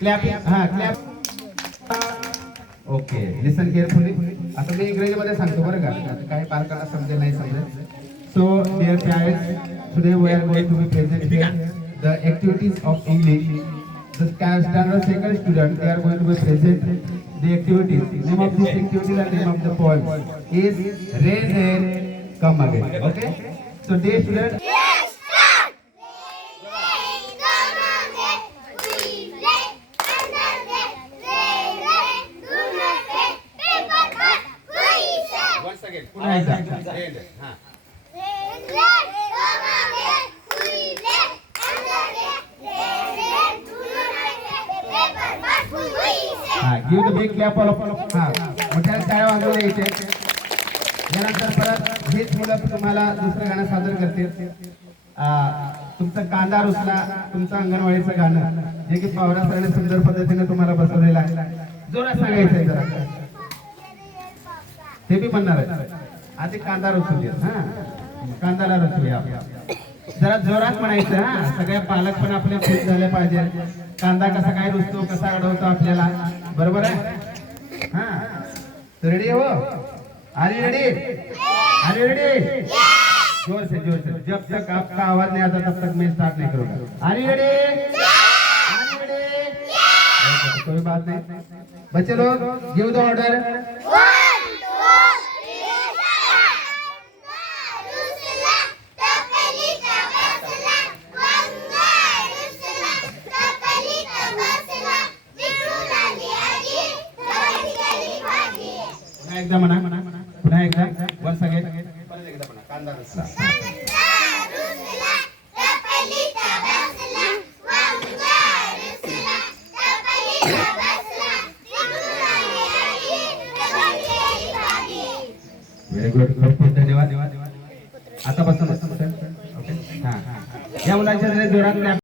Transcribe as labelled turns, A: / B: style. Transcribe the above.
A: Clap हा clap okay लिसन carefully आता मी इंग्रजीमध्ये सांगतो बरं का आता काही पालकांना समजेल नाही समजेल so dear parents today we are going to be present the activities of English The standard second student, they are going to be present the activities. Name of this activity and name of the poem is Rain Rain Come Again. Okay? So dear students, पुन्हा एकदा. हा. हा give the big clap all हा. मोठ्या टाळ्या वाजवल्या इथे? यानंतर परत हेच मुलं तुम्हाला दुसरं गाणं सादर करतील. आ, तुमचा कांदा रुसला तुमचं अंगणवाडीचं गाणं जे की पवारा सरांनी सुंदर पद्धतीने तुम्हाला बसवलेलं आहे. जोरात सांगायचं आहे जरा. ते बी म्हणणार आहे आधी कांदा रचू द्या हा. कांदाला रचूया जरा जोरात म्हणायचं हा. सगळे पालक पण आपले खुश झाले पाहिजे. कांदा कसा काय रुजतो कसा अडवतो आपल्याला? बरोबर आहे? हा. रेडी हो? आरी रेडी आरी रेडी जोर से जोर से जब तक आपका आवाज नहीं आता तब तक मैं स्टार्ट नहीं करूंगा. आरी रेडी कोई बात नहीं. बच्चे लोग गिव द ऑर्डर पुन्हा एकदा म्हणा. पुन्हा एकदा. वर सगळे. परत एकदा म्हणा. कांदा रस्सा धन्यवाद. आता बसून ओके हा. या मुलांच्या जरा जोरात